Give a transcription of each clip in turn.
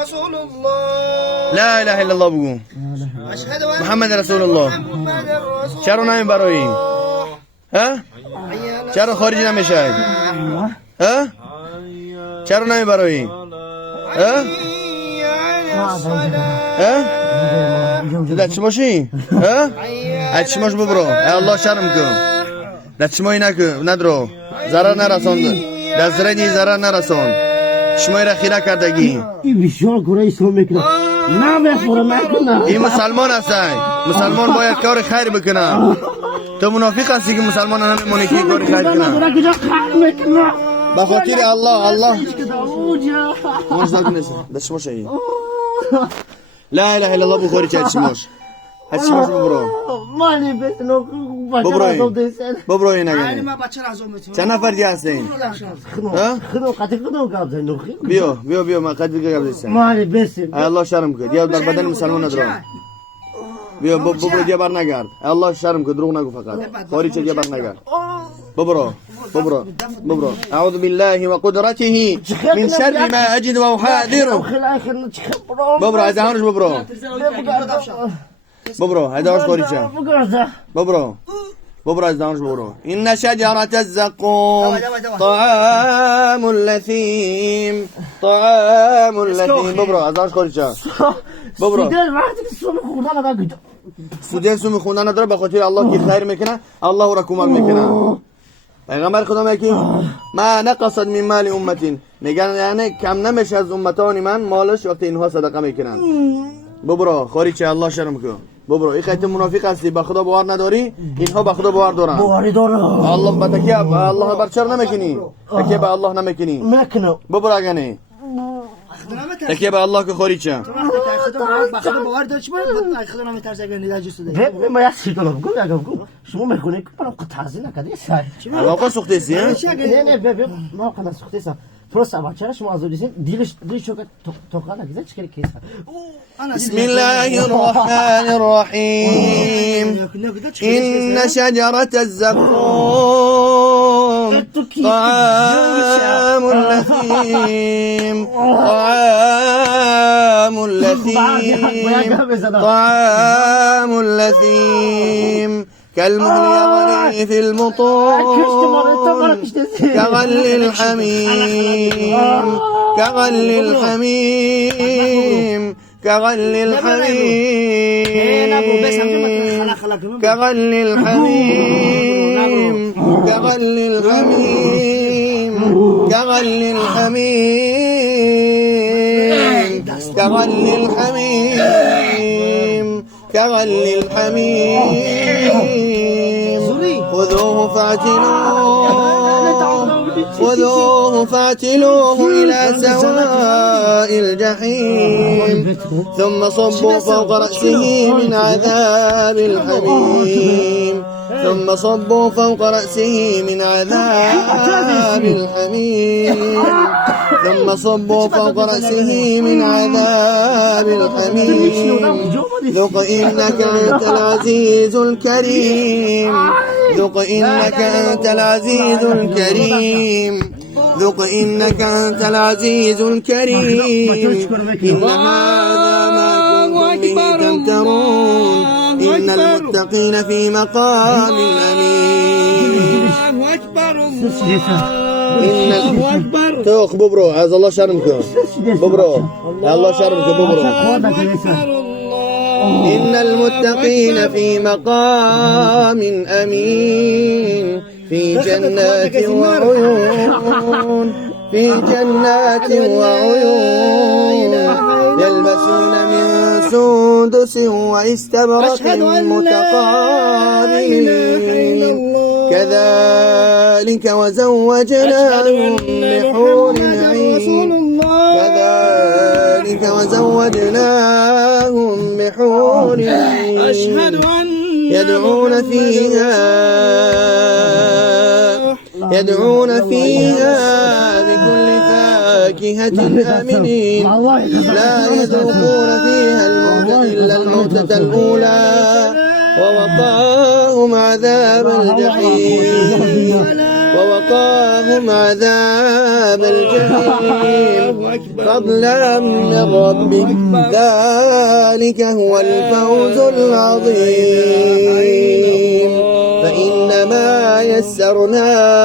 رسول الله. لا اله الا الله بگو. أشهد أن محمد رسول الله. محمد رسول چرا نمی برای؟ ها؟ الله. چرا خارج نمیشه؟ ها؟ چرا نمی برای؟ ها؟ ها؟ در چی باشی؟ ها؟ از چی باش ببرو. ای الله شرم کن. در چی مایی ندرو. ضرر نرساند. در زردی ضرر نرسان. شمایی را خیره کردگی. این بسیار گره اسلام میکنه. نمیخوره نکنه. این مسلمان هستی. مسلمان باید کار خیر بکنه. تو منافق هستی که مسلمان نمیمونی که کار خیر کنه. کجا خیر میکنه. به خاطر الله اوجا. مجدد نیست. دست شما شایی. لا اله الا الله بخوری چه شماش. هشماش ببرو. مالی بسنو ببروین. ببروین علی اگه. ما بچه را از اون چند نفر جا هستین؟ ها؟ خنو قطع خنو قابضه نوخی. بیا ما قد دیگه قبل است. مالی بسن. ای الله شرم کن. یا در بدن مسلمان ندارم. بیا ببرو جا بر نگرد. ای الله شرم کن دروغ نگو فقط. خاری چه جا بر نگرد. ببرو. اعوذ بالله وقدرته من شر ما اجد واحاذره. ببرو از دهانش ببرو. ببرو هداش خاری چه. ببرو از دهانش ببرو. إن شجرة الزقوم طعام اللثيم. ببرو از دهانش خاری چه. ببرو. سودن سوم خوندن نداره به خاطر الله که خیر میکنه الله را کمک میکنه. پیغمبر خدا میگه ما نقصت من مال امتی میگن یعنی کم نمیشه از امتان من مالش وقتی اینها صدقه میکنن. ببرو خاریچه الله شرم کن. ببرو این خیلی منافق هستی به خدا باور نداری اینها به خدا باور دارن. باوری دارم. الله بتکیه الله برچر نمیکنی. تکیه به الله نمیکنی. میکنم. ببرو اگه نه تکیه به الله که خاریچه. خدا باور داری چی باید خدا نمیترسه اگر نیده جست داری. به ما یک سیگار بگو شما میخونی که من قطعی نکردی سعی. علاقه سوختیسی ها؟ نه به ما قطع سوختیسم. پروسه بچه‌ش شما از دیدین دیلش شو که توقع نگیزه چیکار کیسه. بسم الله الرحمن الرحيم إن شجرة الزقوم طعام اللثيم كالمهل يغلي في البطون كغلي الحميم كغلي الحميم كغلي الحميم كغلي الحميم كغلي الحميم كغلي الحميم كغلي الحميم كغلي الحميم خذوه فاعتلوه إلى سواء الجحيم ثم صبوا فوق رأسه من عذاب الحميم ذق إنك أنت العزيز الكريم ذق إنك أنت العزيز الكريم إن هذا ما كنتم به تمترون إن المتقين في مقام أمين. توخ ببرو عز الله شرمكم ببرو الله شرمكم ببرو. إن المتقين في مقام أمين في جنات وعيون يلبسون من سندس واستبرق متقابلين كذلك وزوجناهم بحور عين يدعون فيها بكل فاكهة آمنين لا يذوقون فيها الموت إلا الموتة الأولى ووقاهم عذاب الجحيم ووقاهم عذاب الجحيم فضلا من ربك ذلك هو الفوز العظيم فإنما يسرناه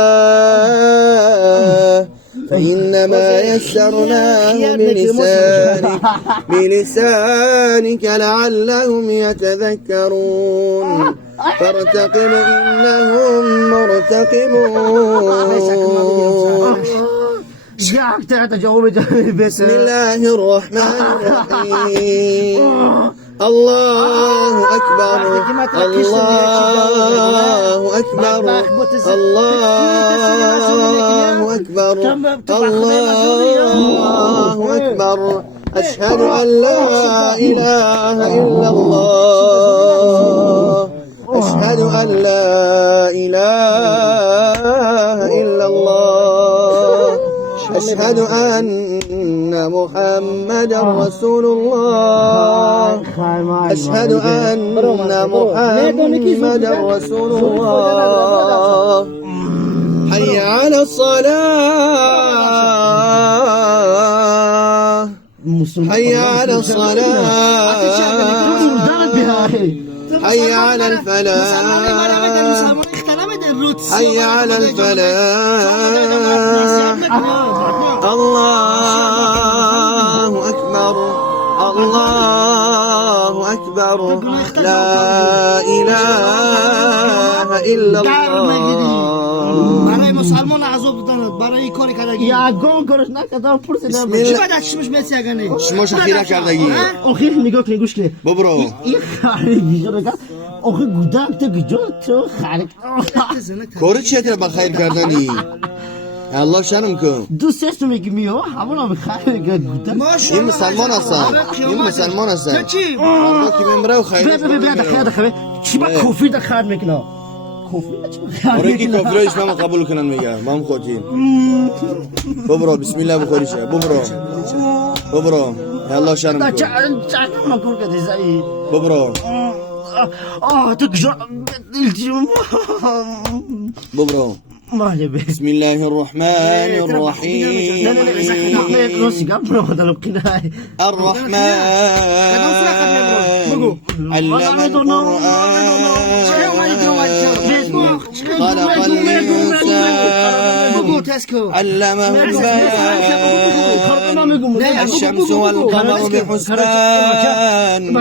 بلسانك لعلهم يتذكرون فارتقب إنهم مرتقبون بسم الله الرحمن الرحيم الله أكبر الله أكبر الله أكبر الله أكبر أشهد أن لا إله إلا الله أشهد أن لا إله إلا الله أشهد أن محمدا رسول الله أشهد أن محمدا رسول الله حي على الصلاة حي على الصلاة حي على الفلاح حي على الفلاح الله أكبر الله أكبر لا إله إلا الله برای مسلمان عذاب دادن برای کاری کردگی یا گون کارش نکردم پرسیدم چی بعد از چشمش میسیگنی شماش خیره کردگی آخه نگاه کن گوش کن ببرو این خالی بیجا نگاه آخه گودم تو گجا تو خالی کاری چیه تر بخیر کردنی الله شرم کن دوستش میگی میو همون هم خالی گودم این مسلمان هستن این مسلمان هستن چی فردا که بمره و خیر بیا چی با کافی دخل میکنه کافی آره که کافرایش من قبول کنن میگه من خودی ببرو بسم الله بخوری شه ببرو الله شرم کن چه مکر کردی زایی ببرو تو گجا ببرو مالی بس بسم الله الرحمن الرحيم الرحمن علم القرآن خلق الإنسان علمه البيان الشمس والقمر بحسبان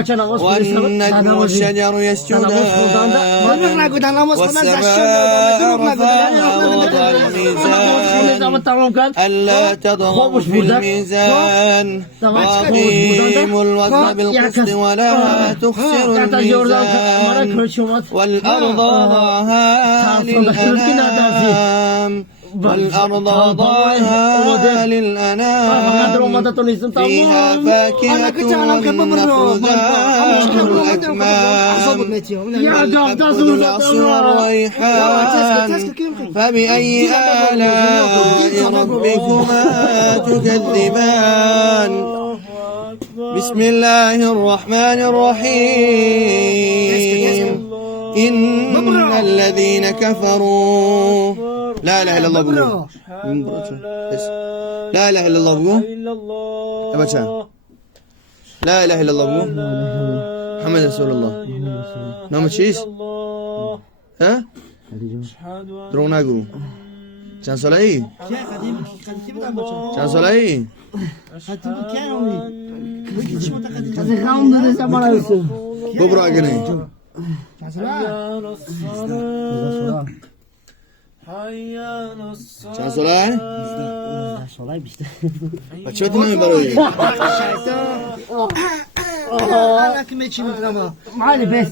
والنجم والشجر يسجدان والسماء رفعها ووضع الميزان ألا تطغوا في الميزان وأقيموا الوزن بالقسط ولا تخسروا الميزان والأرض وضعها للأنام والأرض وضعها للأنام فيها فاكهة والنخل ذات الأكمام والحب العصر والريحان فبأي آلاء ربكما تكذبان بسم الله الرحمن الرحيم إن الذين كفروا لا إله إلا الله بقول لا إله إلا الله بقول لا إله إلا الله بقول محمد رسول الله نام چیست؟ ها؟ درو نگو چند ساله ای؟ چند ساله ای؟ ببرو اگه نه چند ساله؟ بچه تو نمیبروی انا كميتشي من معالي بس